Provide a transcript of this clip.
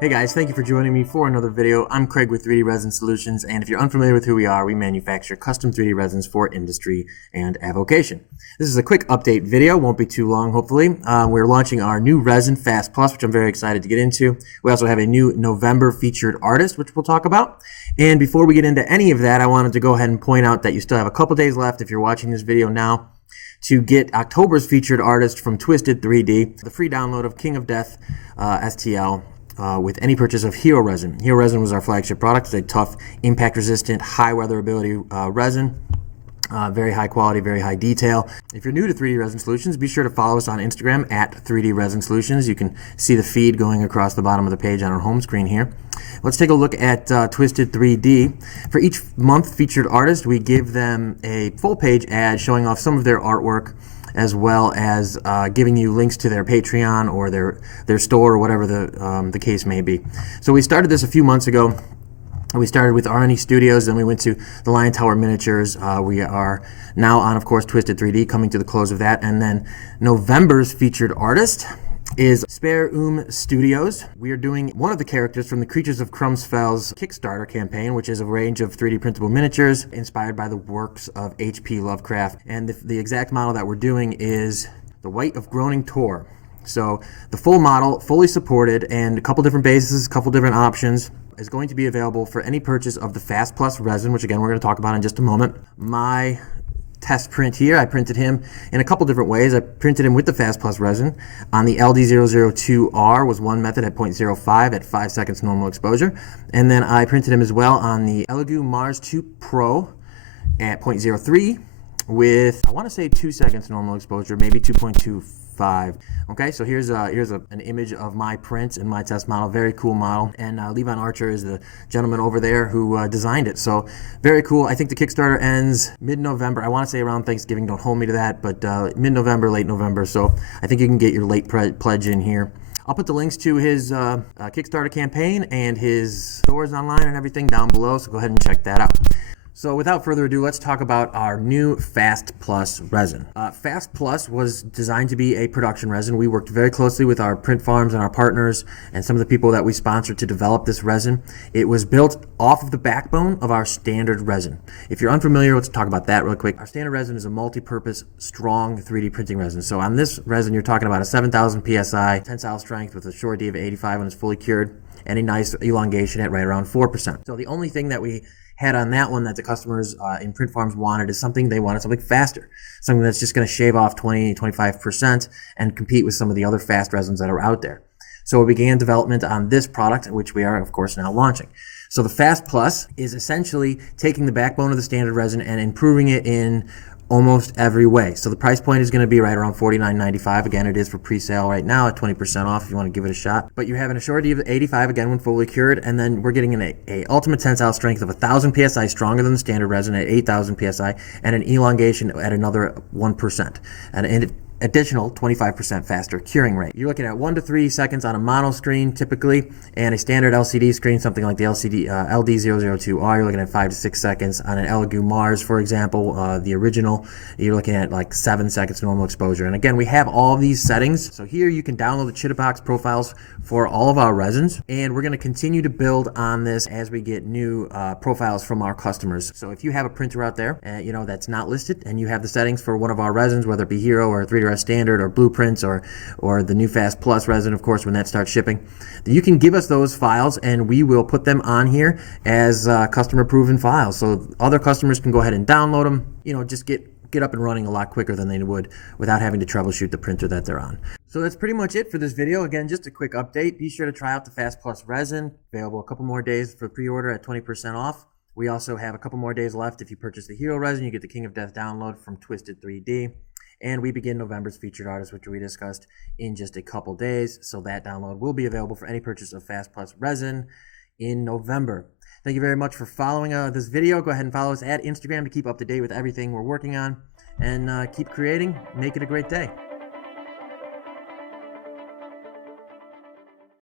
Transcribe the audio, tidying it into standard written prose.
Hey guys, thank you for joining me for another video. I'm Craig with 3D Resin Solutions, and if you're unfamiliar with who we are, we manufacture custom 3D resins for industry and avocation. This is a quick update video, won't be too long hopefully. We're launching our new resin, Fast Plus, which I'm very excited to get into. We also have a new November featured artist, which we'll talk about. And before we get into any of that, I wanted to go ahead and point out that you still have a couple days left if you're watching this video now to get October's featured artist from Twisted 3D, the free download of King of Death STL. With any purchase of Hero Resin. Hero Resin was our flagship product. It's a tough, impact-resistant, high weatherability resin. Very high quality, very high detail. If you're new to 3D Resin Solutions, be sure to follow us on Instagram at 3D Resin Solutions. You can see the feed going across the bottom of the page on our home screen here. Let's take a look at Twisted 3D. For each month featured artist, we give them a full-page ad showing off some of their artwork, as well as giving you links to their Patreon or their store or whatever the case may be. So we started this a few months ago. We started with RNE Studios, then we went to the Lion Tower Miniatures. We are now on, of course, Twisted 3D, coming to the close of that. And then November's featured artist is Spare Studios. We are doing one of the characters from the Creatures of Crumsfell's Kickstarter campaign, which is a range of 3D printable miniatures inspired by the works of H.P. Lovecraft. And the exact model that we're doing is the White of Groaning Tor. So the full model, fully supported, and a couple different bases, a couple different options, is going to be available for any purchase of the Fast Plus resin, which again we're going to talk about in just a moment. My test print here, I printed him in a couple different ways. I printed him with the Fast Plus resin. On the LD002R was one method at 0.05 at 5 seconds normal exposure. And then I printed him as well on the Elegoo Mars 2 Pro at 0.03 with, I want to say 2 seconds normal exposure, maybe 2.25. Okay, so here's an image of my print and my test model. Very cool model. And Levon Archer is the gentleman over there who designed it. So very cool. I think the Kickstarter ends mid-November. I want to say around Thanksgiving. Don't hold me to that, but mid-November, late November. So I think you can get your late pledge in here. I'll put the links to his Kickstarter campaign and his stores online and everything down below, so go ahead and check that out. So without further ado, let's talk about our new Fast Plus resin. Fast Plus was designed to be a production resin. We worked very closely with our print farms and our partners and some of the people that we sponsored to develop this resin. It was built off of the backbone of our standard resin. If you're unfamiliar, let's talk about that real quick. Our standard resin is a multi-purpose, strong 3D printing resin. So on this resin, you're talking about a 7,000 PSI tensile strength with a Shore D of 85 when it's fully cured, and a nice elongation at right around 4%. So the only thing that we had on that one that the customers in print farms wanted is something faster, something that's just going to shave off 20-25% and compete with some of the other fast resins that are out there. So we began development on this product, which we are of course now launching. So the Fast Plus is essentially taking the backbone of the standard resin and improving it in almost every way. So the price point is going to be right around $49.95. Again, it is for pre-sale right now at 20% off if you want to give it a shot. But you're having a Shore D of 85 again when fully cured, and then we're getting a ultimate tensile strength of 1,000 PSI stronger than the standard resin at 8,000 PSI, and an elongation at another 1%. And additional 25% faster curing rate. You're looking at 1 to 3 seconds on a mono screen typically, and a standard LCD screen, something like the LD002R, you're looking at 5 to 6 seconds. On an Elegoo Mars, for example, the original, you're looking at like 7 seconds normal exposure. And again, we have all of these settings. So here you can download the Chitterbox profiles for all of our resins, and we're going to continue to build on this as we get new profiles from our customers. So if you have a printer out there, that's not listed, and you have the settings for one of our resins, whether it be Hero or 3D Standard or Blueprints or the new Fast Plus resin, of course, when that starts shipping, you can give us those files and we will put them on here as customer proven files. So other customers can go ahead and download them, just get up and running a lot quicker than they would without having to troubleshoot the printer that they're on. So that's pretty much it for this video. Again, just a quick update. Be sure to try out the Fast Plus resin, available a couple more days for pre-order at 20% off. We also have a couple more days left. If you purchase the Hero resin, you get the King of Death download from Twisted 3D. And we begin November's featured artist, which we discussed, in just a couple days. So that download will be available for any purchase of Fast Plus resin in November. Thank you very much for following this video. Go ahead and follow us at Instagram to keep up to date with everything we're working on. And keep creating. Make it a great day.